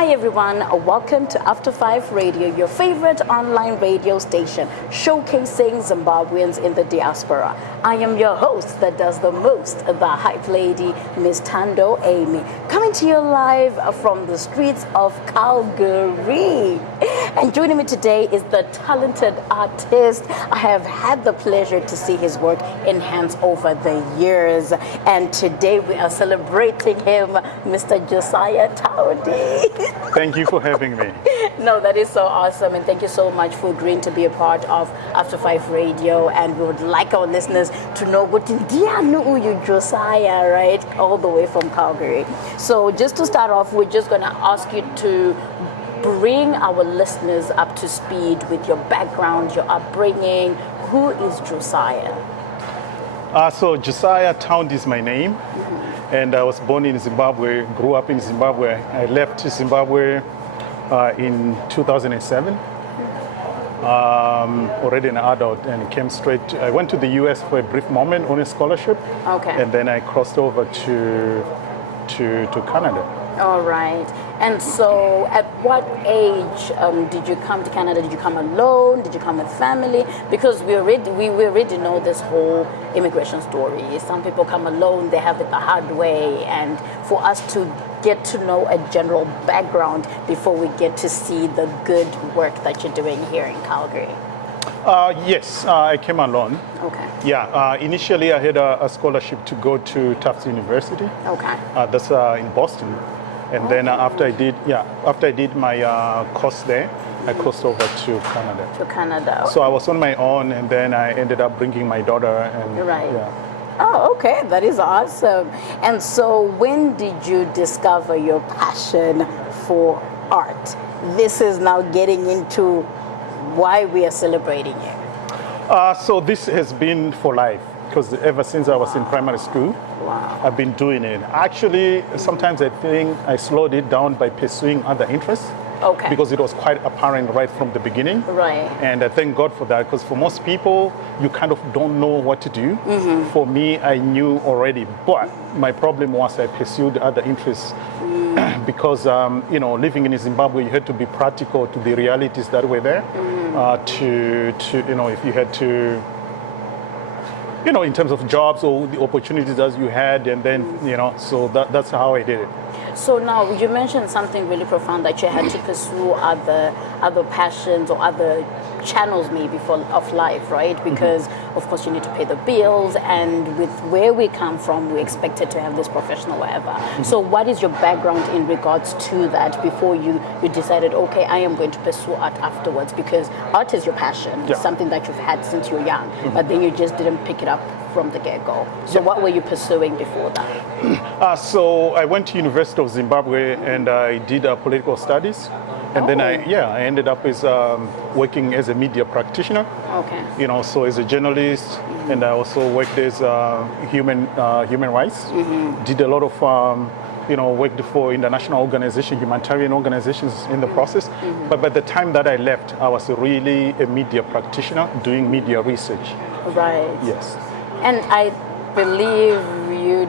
Hi everyone, welcome to After 5 Radio, your favorite online radio station, showcasing Zimbabweans in the diaspora. I am your host that does the most, the hype lady, Miss ThandoAmy, coming to you live from the streets of Calgary. And joining me today is the talented artist. I have had the pleasure to see his work enhance over the years. And today we are celebrating him, Mr. Josiah Taundi. Thank you for having me. No, that is so awesome. And thank you so much for agreeing to be a part of After 5 Radio. And we would like our listeners to know what India knew you, Josiah, right? All the way from Calgary. So just to start off, we're just going to ask you to bring our listeners up to speed with your background, your upbringing. Who is Josiah? So Josiah Taundi is my name. And I was born in Zimbabwe, grew up in Zimbabwe. I left Zimbabwe in 2007, already an adult, and came straight. I went to the US for a brief moment on a scholarship. Okay. And then I crossed over to Canada. All right. And so at what age did you come to Canada? Did you come alone? Did you come with family? Because we already know this whole immigration story. Some people come alone, they have it the hard way. And for us to get to know a general background before we get to see the good work that you're doing here in Calgary. Yes, I came alone. Okay. Yeah, initially I had a scholarship to go to Tufts University. Okay. That's in Boston. And then after I did my course there, I crossed over to Canada. To Canada. So I was on my own, and then I ended up bringing my daughter. And right. Yeah. Oh, okay. That is awesome. And so when did you discover your passion for art? This is now getting into why we are celebrating you. So this has been for life, because ever since I was in primary school, wow, I've been doing it. Actually, sometimes I think I slowed it down by pursuing other interests. Okay. Because it was quite apparent right from the beginning. Right. And I thank God for that, because for most people, you kind of don't know what to do. Mm-hmm. For me, I knew already, but my problem was I pursued other interests. Because, living in Zimbabwe, you had to be practical to the realities that were there. If you had to, in terms of jobs or the opportunities as you had, and then, so that's how I did it. So now you mentioned something really profound, that you had to pursue other passions or other channels maybe of life, right? Because of course you need to pay the bills, and with where we come from, we expected to have this professional whatever. So what is your background in regards to that before you decided, okay, I am going to pursue art afterwards? Because art is your passion, Yeah. something that you've had since you were young, but then you just didn't pick it up from the get-go. So what were you pursuing before that? So I went to University of Zimbabwe, and I did political studies. And then I ended up as working as a media practitioner. Okay. So as a journalist, and I also worked as human rights. Did a lot of worked for international organizations, humanitarian organizations in the process. But by the time that I left, I was really a media practitioner doing media research. Right. Yes. And I believe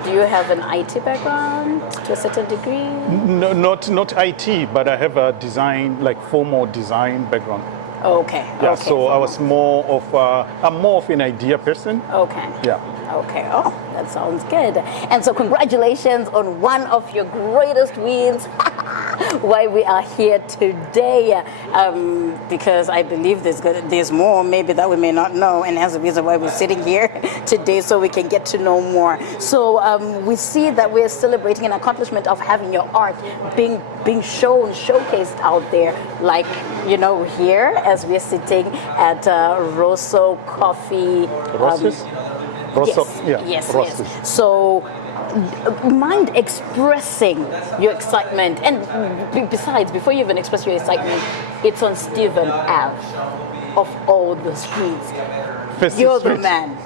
do you have an IT background to a certain degree? No, not IT, but I have a formal design background. Okay. Yeah, okay. so I was I'm more of an idea person. Okay. Yeah. Okay. Oh, that sounds good. And so congratulations on one of your greatest wins. Why we are here today, because I believe there's more maybe that we may not know, and that's the reason why we're sitting here today, so we can get to know more. So we see that we're celebrating an accomplishment of having your art being showcased out there, like here as we're sitting at Rosso Coffee. Rosses? Rosso, yes. Rosses. So mind expressing your excitement, and besides, before you even express your excitement, it's on Stephen Ave of all the streets. You're the man.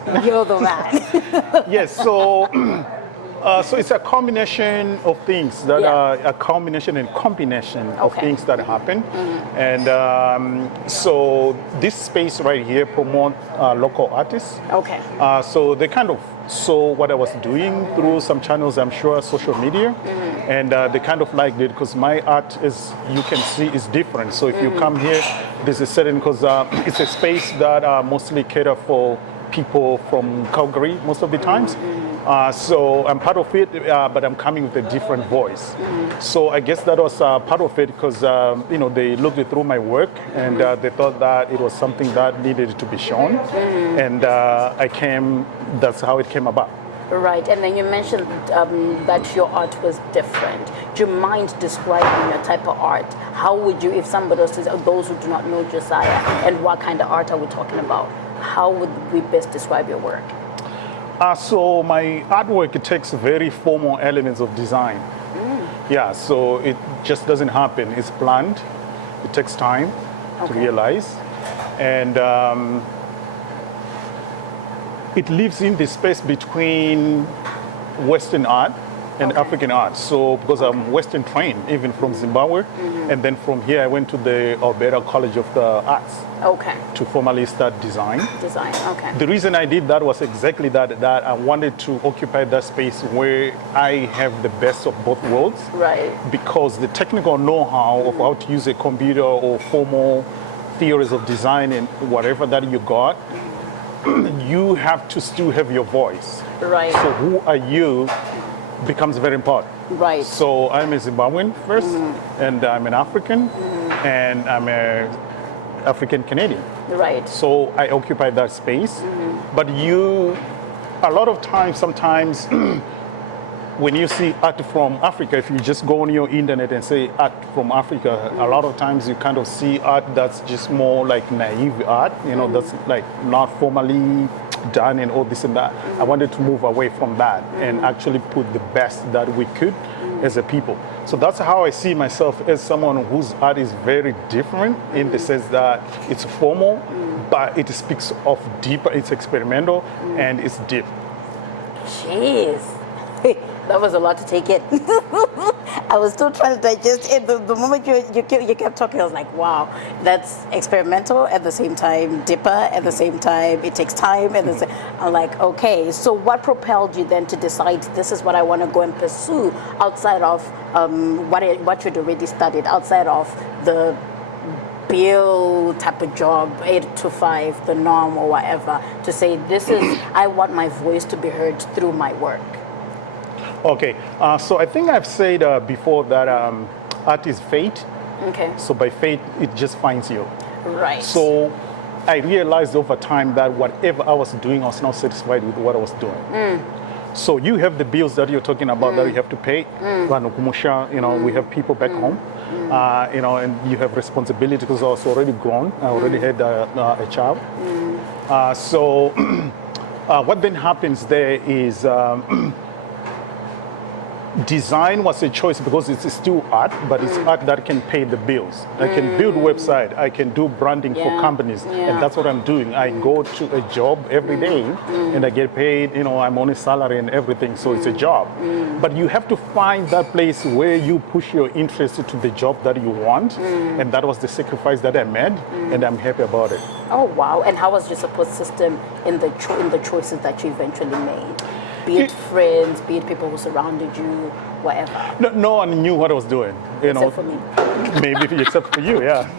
Yes, so it's a combination of things that are a combination and combination of things that happen. And so this space right here promotes local artists. Okay. So they kind of saw what I was doing through some channels, I'm sure, social media. And they kind of liked it because my art, as you can see, is different. So if you come here, there's a certain, because it's a space that mostly cater for people from Calgary most of the times. So I'm part of it, but I'm coming with a different voice. So I guess that was part of it because they looked through my work and they thought that it was something that needed to be shown. And that's how it came about. Right, and then you mentioned that your art was different. Do you mind describing your type of art? How would you, if somebody else says, those who do not know Josiah, and what kind of art are we talking about? How would we best describe your work? So my artwork, it takes very formal elements of design. Yeah, so it just doesn't happen. It's planned. It takes time to realize. And it lives in the space between Western art and African art. So because I'm Western trained, even from Zimbabwe, and then from here I went to the Alberta College of the Arts to formally start design. The reason I did that was exactly that I wanted to occupy that space where I have the best of both worlds. Right. Because the technical know-how of how to use a computer or formal theories of design and whatever that you got, you have to still have your voice. Right. So who are you becomes very important. Right. So I'm a Zimbabwean first, and I'm an African, and I'm a African Canadian. Right. So I occupy that space. But a lot of times, sometimes, when you see art from Africa, if you just go on your internet and say art from Africa, a lot of times you kind of see art that's just more like naive art, that's like not formally done and all this and that. I wanted to move away from that and actually put the best that we could as a people. So that's how I see myself, as someone whose art is very different in the sense that it's formal, but it speaks of deeper, it's experimental, and it's deep. Jeez. That was a lot to take in. I was still trying to digest it. The moment you kept talking, I was like, wow, that's experimental at the same time, deeper at the same time, it takes time. I'm like, okay, so what propelled you then to decide this is what I want to go and pursue outside of what you'd already studied, outside of the bill type of job, 8 to 5, the norm or whatever, to say this is, I want my voice to be heard through my work? Okay, so I think I've said before that art is fate. Okay. So by fate, it just finds you. Right. So I realized over time that whatever I was doing, I was not satisfied with what I was doing. So you have the bills that you're talking about that you have to pay. We have people back home, and you have responsibility because I was already grown. I already had a child. So what then happens there is design was a choice because it's still art, but it's art that can pay the bills. I can build a website, I can do branding for companies, and that's what I'm doing. I go to a job every day and I get paid, I'm on a salary and everything, so it's a job. But you have to find that place where you push your interest to the job that you want, and that was the sacrifice that I made, and I'm happy about it. Oh, wow. And how was your support system in the choices that you eventually made? Be it friends, be it people who surrounded you, whatever. No one knew what I was doing. Except for me. Maybe except for you, yeah.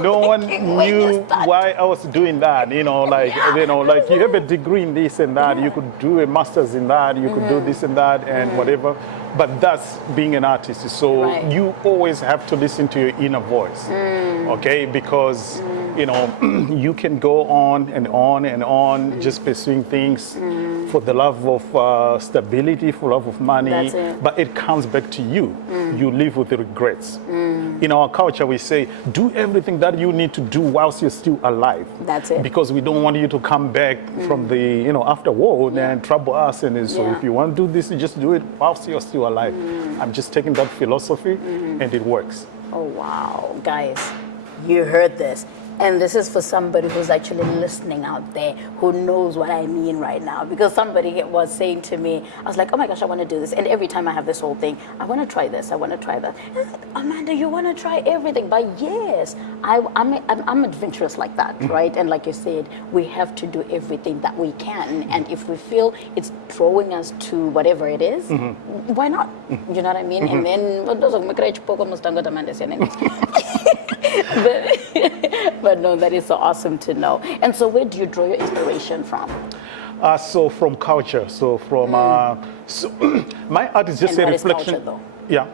No one knew why I was doing that. Like you have a degree in this and that. You could do a master's in that. You could do this and that and whatever. But that's being an artist. So you always have to listen to your inner voice, okay? Because you can go on and on and on, just pursuing things for the love of stability, for love of money, but it comes back to you. You live with the regrets. In our culture, we say, do everything that you need to do whilst you're still alive. That's it. Because we don't want you to come back from the, afterward and trouble us. And so if you want to do this, you just do it whilst you're still alive. I'm just taking that philosophy and it works. Oh, wow. Guys, you heard this. And this is for somebody who's actually listening out there, who knows what I mean right now. Because somebody was saying to me, I was like, oh my gosh, I want to do this. And every time I have this whole thing, I want to try this, I want to try that. And Amanda, you want to try everything. But yes, I'm adventurous like that, right? And like you said, we have to do everything that we can. And if we feel it's drawing us to whatever it is, why not? You know what I mean? And then, but no, that is so awesome to know. And so where do you draw your inspiration from? So from culture. So from so my art is just And a what is reflection. culture, though? Yeah.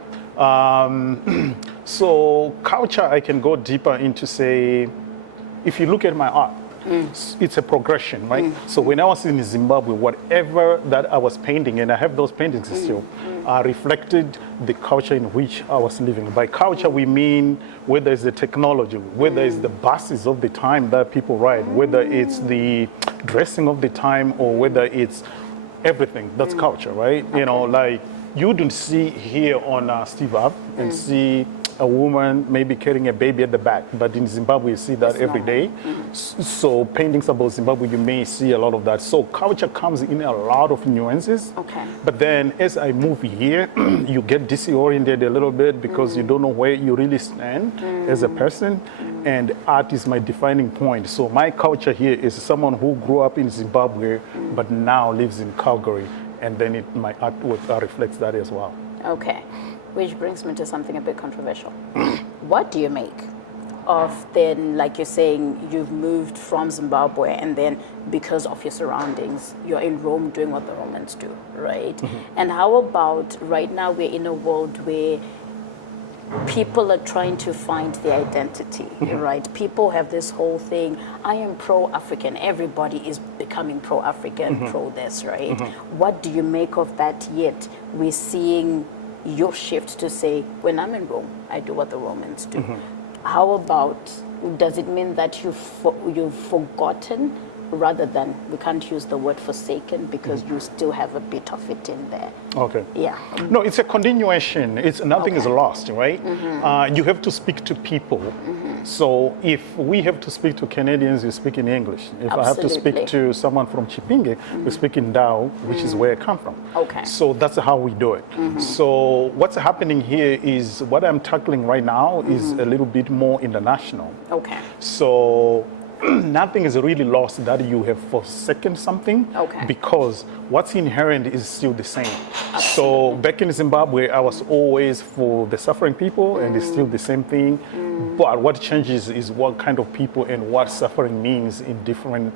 So culture, I can go deeper into, say, if you look at my art, it's a progression, right? So when I was in Zimbabwe, whatever that I was painting, and I have those paintings still, reflected the culture in which I was living. By culture, we mean whether it's the technology, whether it's the buses of the time that people ride, whether it's the dressing of the time, or whether it's everything. That's culture, right? You know, like you don't see here on Steve Up and see a woman maybe carrying a baby at the back, but in Zimbabwe you see that every day. So paintings about Zimbabwe, you may see a lot of that. So culture comes in a lot of nuances. Okay. But then as I move here, you get disoriented a little bit because you don't know where you really stand as a person. And art is my defining point. So my culture here is someone who grew up in Zimbabwe, but now lives in Calgary. And then my artwork reflects that as well. Okay. Which brings me to something a bit controversial. What do you make of then, like you're saying, you've moved from Zimbabwe and then because of your surroundings, you're in Rome doing what the Romans do, right? And how about right now we're in a world where people are trying to find their identity, right? People have this whole thing, I am pro-African. Everybody is becoming pro-African, pro this, right? What do you make of that? Yet we're seeing your shift to say, when I'm in Rome, I do what the Romans do. How about, does it mean that you've forgotten, rather than, we can't use the word forsaken because you still have a bit of it in there? Okay. Yeah. No, it's a continuation. It's nothing is lost, right? You have to speak to people. So if we have to speak to Canadians, you speak in English. If I have to speak to someone from Chipinge, we speak in Dao, which is where I come from. Okay. So that's how we do it. So what's happening here is what I'm tackling right now is a little bit more international. Okay. So nothing is really lost that you have forsaken something, because what's inherent is still the same. So back in Zimbabwe, I was always for the suffering people, and it's still the same thing. But what changes is what kind of people and what suffering means in different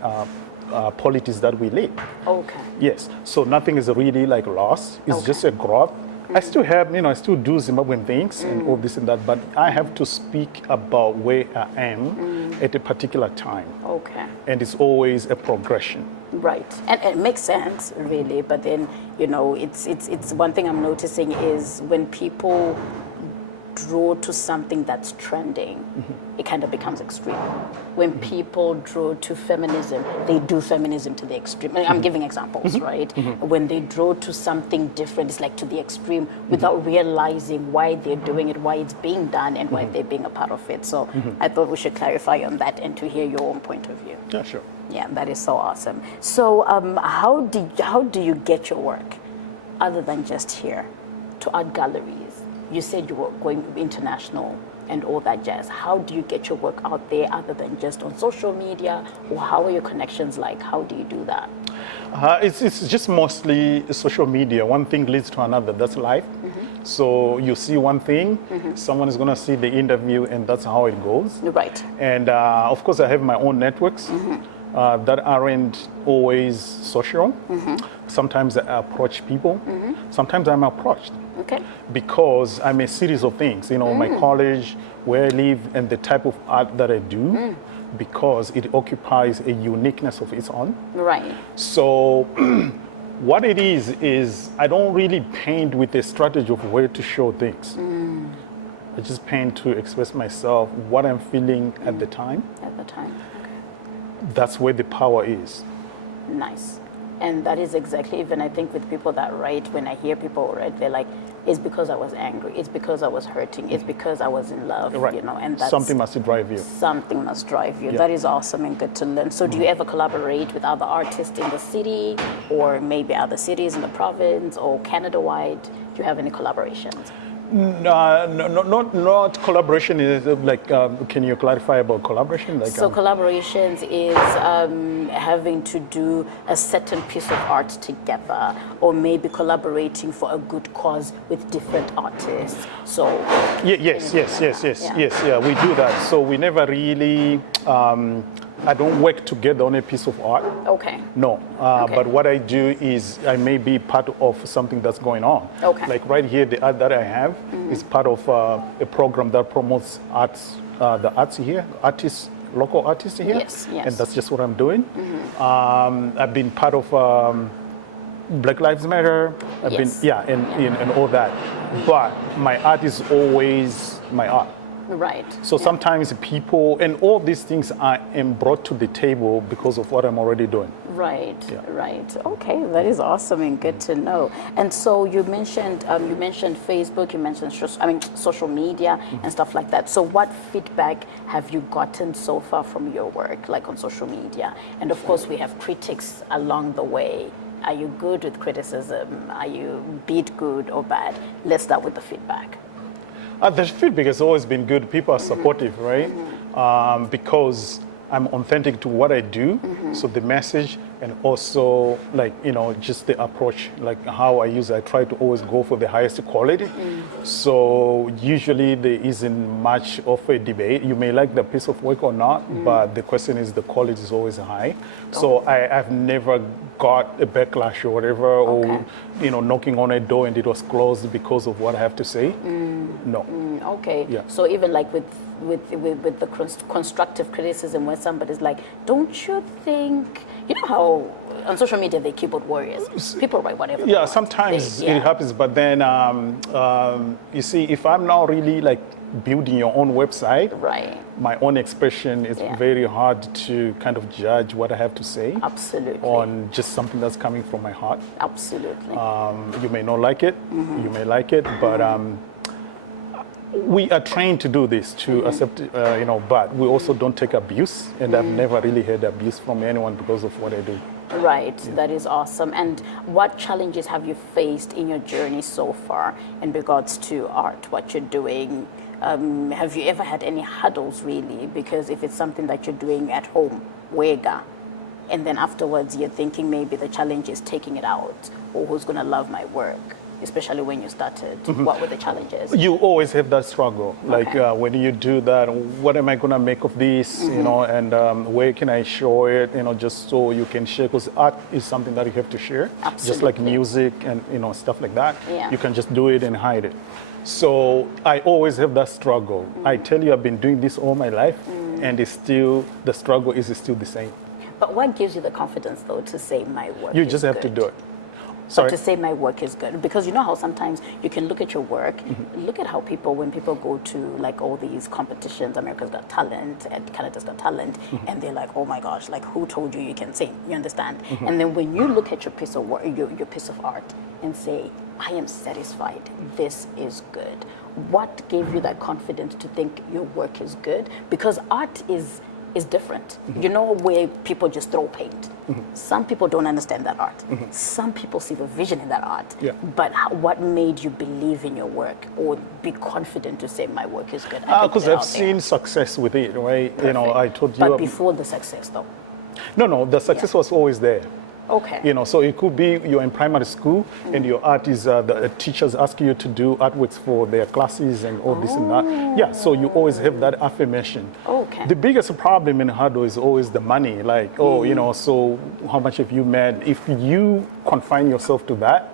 polities that we live. Okay. Yes. So nothing is really like lost. It's just a growth. I still have, I still do Zimbabwean things and all this and that, but I have to speak about where I am at a particular time. Okay. And it's always a progression. Right. And it makes sense, really. But then, it's one thing I'm noticing is when people draw to something that's trending, it kind of becomes extreme. When people draw to feminism, they do feminism to the extreme. I'm giving examples, right? When they draw to something different, it's like to the extreme without realizing why they're doing it, why it's being done, and why they're being a part of it. So I thought we should clarify on that and to hear your own point of view. Yeah, sure. Yeah, that is so awesome. So how do you get your work, other than just here, to art galleries? You said you were going international and all that jazz. How do you get your work out there other than just on social media? Or how are your connections like? How do you do that? It's just mostly social media. One thing leads to another. That's life. So you see one thing, someone is going to see the interview, and that's how it goes. Right. And of course, I have my own networks that aren't always social. Sometimes I approach people. Sometimes I'm approached. Okay. Because I'm a series of things, my college, where I live, and the type of art that I do, because it occupies a uniqueness of its own. Right. So what it is I don't really paint with a strategy of where to show things. I just paint to express myself, what I'm feeling at the time. At the time. Okay. That's where the power is. Nice. And that is exactly, even I think with people that write, when I hear people write, they're like, it's because I was angry, it's because I was hurting, it's because I was in love, Right. you know, and that's Something must drive you. something must drive you. Yeah. That is awesome and good to learn. So do you ever collaborate with other artists in the city, or maybe other cities in the province, or Canada-wide? Do you have any collaborations? Not collaboration. Is like, can you clarify about collaboration? Like, So collaborations is having to do a certain piece of art together, or maybe collaborating for a good cause with different artists. So yes, Yeah. we do that. So we never really, I don't work together on a piece of art. okay, No, Okay. but what I do is I may be part of something that's going on. Okay. Like right here, the art that I have is part of a program that promotes arts, the arts here, artists, local artists here. Yes, yes. And that's just what I'm doing. I've been part of Black Lives Matter. I've Yes. been, and all that. But my art is always my art. right. So sometimes people, and all these things I am brought to the table because of what I'm already doing. Right, Yeah. right. Okay, that is awesome and good to know. And so you mentioned Facebook, you mentioned social media and stuff like that. So what feedback have you gotten so far from your work, like on social media? And of course, we have critics along the way. Are you good with criticism? Are you beat good or bad? Let's start with the feedback. The feedback has always been good. People are supportive, right? Because I'm authentic to what I do. So the message and also just the approach, like how I use it. I try to always go for the highest quality. So usually there isn't much of a debate. You may like the piece of work or not, but the question is the quality is always high. So I've never got a backlash or whatever, or knocking on a door and it was closed because of what I have to say. No. Okay. Yeah. So even like with the constructive criticism, where somebody's like, "Don't you think?" You know how on social media they keyboard warriors. People write whatever. they Yeah, want. sometimes They- it happens, but then you see, if I'm now really like building your own website, Right. my own expression is Yeah. very hard to kind of judge what I have to say Absolutely. on just something that's coming from my heart. Absolutely. You may not like it, you may like it, but we are trained to do this, to accept, but we also don't take abuse, and I've never really had abuse from anyone because of what I do. Right, that is awesome. And what challenges have you faced in your journey so far in regards to art, what you're doing? Have you ever had any hurdles really? Because if it's something that you're doing at home, wega, and then afterwards you're thinking maybe the challenge is taking it out, or who's going to love my work, especially when you started. What were the challenges? You always have that struggle. Like Okay. when you do that, what am I gonna make of this? And where can I show it? Just so you can share. Because art is something that you have to share. Just like Absolutely. music and stuff like that. Yeah. You can just do it and hide it. So I always have that struggle. I tell you, I've been doing this all my life, and it's still the struggle is still the same. But what gives you the confidence though to say my work You is just have to good? do it. But Sorry. to say my work is good, because you know how sometimes you can look at your work, look at how when people go to like all these competitions, America's Got Talent and Canada's Got Talent, and they're like, oh my gosh, like who told you you can sing? You understand? And then when you look at your piece of work, your piece of art, and say, I am satisfied, this is good. What gave you that confidence to think your work is good? Because art is different. You know, where people just throw paint. Some people don't understand that art. Some people see the vision in that art. Yeah. But what made you believe in your work or be confident to say my work is good? I can Because put it I've out there. seen success with it, right? Perfect. I told you. But before the success, though. No, the success was always there. Okay. So it could be you're in primary school and your art is the teachers asking you to do artworks for their classes and all this and that. Yeah, so you always have that affirmation. Okay. The biggest problem in hardware is always the money. Like, so how much have you made? If you confine yourself to that,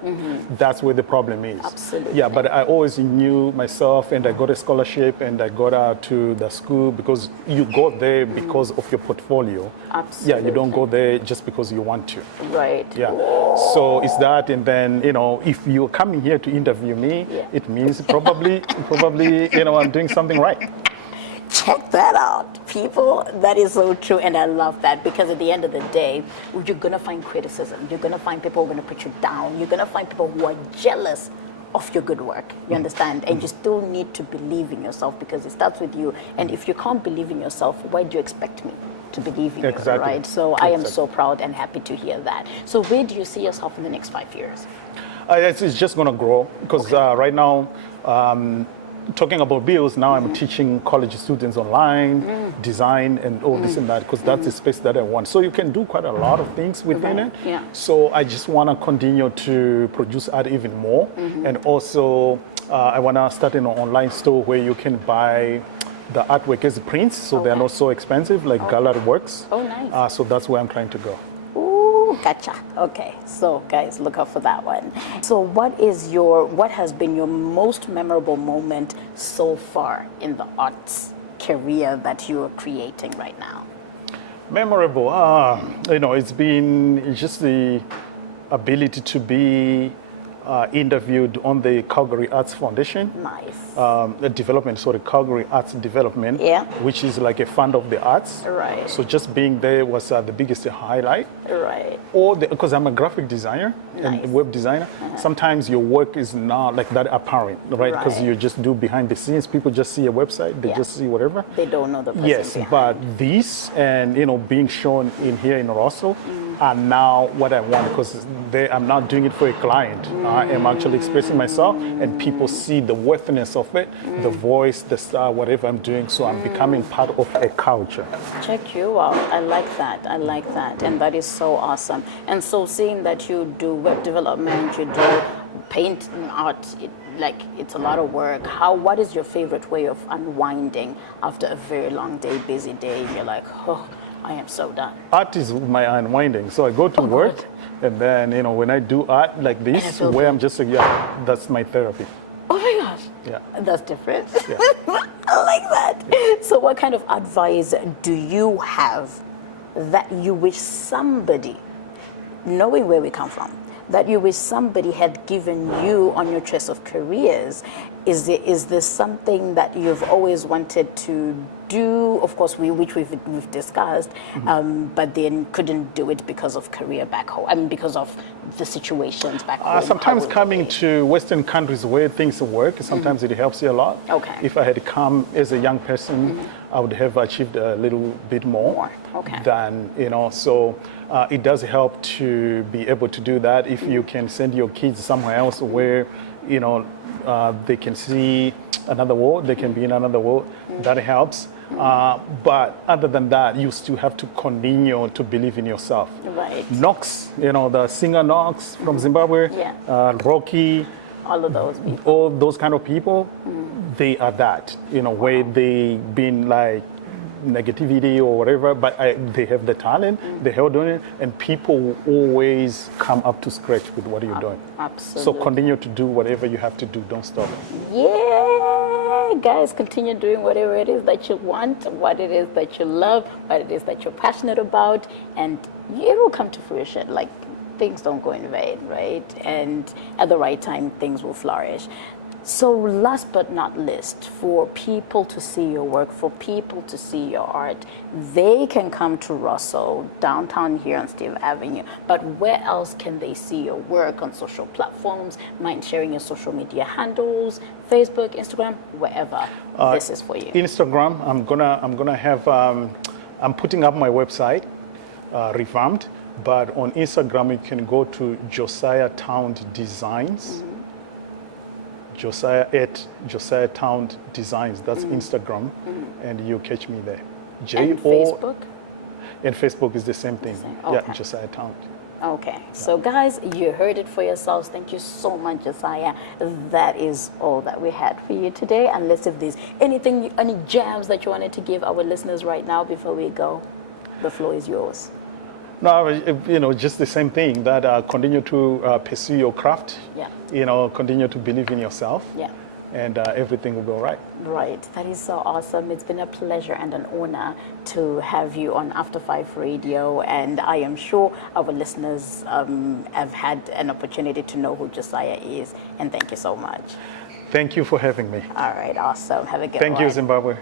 that's where the problem is. Absolutely. Yeah, but I always knew myself, and I got a scholarship, and I got to the school because you go there because of your portfolio. Absolutely. Yeah, you don't go there just because you want to. Right. Yeah. So it's that, and then if you're coming here to interview me, Yeah. it means probably I'm doing something right. Check that out, people. That is so true, and I love that, because at the end of the day, you're gonna find criticism. You're gonna find people who are gonna put you down. You're gonna find people who are jealous of your good work. You understand? And you still need to believe in yourself because it starts with you. And if you can't believe in yourself, why do you expect me to believe in you, right? So I am so proud and happy to hear that. So where do you see yourself in the next 5 years? It's just going to grow because right now, talking about bills, now I'm teaching college students online, design, and all this and that, because that's the space that I want. So you can do quite a lot of things within it. Yeah. So I just want to continue to produce art even more. And also, I want to start an online store where you can buy the artwork as prints, so they're not so expensive, like gallery works. Oh, nice. So that's where I'm trying to go. Gotcha. Okay, so guys, look out for that one. So what has been your most memorable moment so far in the arts career that you are creating right now? Memorable, it's just the ability to be interviewed on the Calgary Arts Foundation. Nice. Calgary Arts Development, which is like a fund of the arts. Right. So just being there was the biggest highlight. Right. Because I'm a graphic designer and web designer, sometimes your work is not like that apparent, right? Because you just do behind the scenes. People just see a website, they just see whatever. They don't know the person behind. But this and being shown in here in Russell are now what I want, because I'm not doing it for a client. I am actually expressing myself, and people see the worthiness of it, the voice, the style, whatever I'm doing. So I'm becoming part of a culture. Check you out. I like that. I like that. And that is so awesome. And so seeing that you do web development, you do paint art, it's a lot of work. What is your favorite way of unwinding after a very long day, busy day? You're like, oh, I am so done. Art is my unwinding. So I go to work, and then, when I do art like this, where I'm just like, that's my therapy. Oh my gosh. Yeah. That's different. Yeah. I like that. So what kind of advice do you have that you wish somebody, knowing where we come from, that you wish somebody had given you on your choice of careers? Is there something that you've always wanted to do, of course, which we've discussed, but then couldn't do it because of career back home? I mean, because of the situations back home. Sometimes coming to Western countries where things work, sometimes it helps you a lot. Okay. If I had come as a young person, I would have achieved a little bit more. Than, so it does help to be able to do that. If you can send your kids somewhere else where, they can see another world, they can be in another world, that helps. But other than that, you still have to continue to believe in yourself. Right. Knox, the singer Knox from Zimbabwe, Rocky, all of those people. All those kind of people, they are that, where they been like negativity or whatever, but they have the talent, they held on it, and people will always come up to scratch with what you're doing. Absolutely. So continue to do whatever you have to do. Don't stop. Yeah, guys, continue doing whatever it is that you want, what it is that you love, what it is that you're passionate about, and it will come to fruition. Like, things don't go in vain, right? And at the right time, things will flourish. So last but not least, for people to see your work, for people to see your art, they can come to Russell, downtown here on Steve Avenue. But where else can they see your work? On social platforms? Mind sharing your social media handles? Facebook, Instagram, wherever. This is for you. Instagram, I'm gonna have, I'm putting up my website, revamped. But on Instagram, you can go to Josiah Taundi Designs. Josiah Taundi Designs. That's Instagram, and you catch me there. And Facebook? And Facebook is the same thing. Okay. Yeah, Josiah Taundi. Okay, so guys, you heard it for yourselves. Thank you so much, Josiah. That is all that we had for you today. Unless if there's anything, any jams that you wanted to give our listeners right now before we go, the floor is yours. No, just the same thing, that continue to pursue your craft, continue to believe in yourself, and everything will go right. Right, that is so awesome. It's been a pleasure and an honor to have you on After 5 Radio, and I am sure our listeners have had an opportunity to know who Josiah is, and thank you so much. Thank you for having me. All right, awesome. Have a good one. Thank you, Zimbabwe.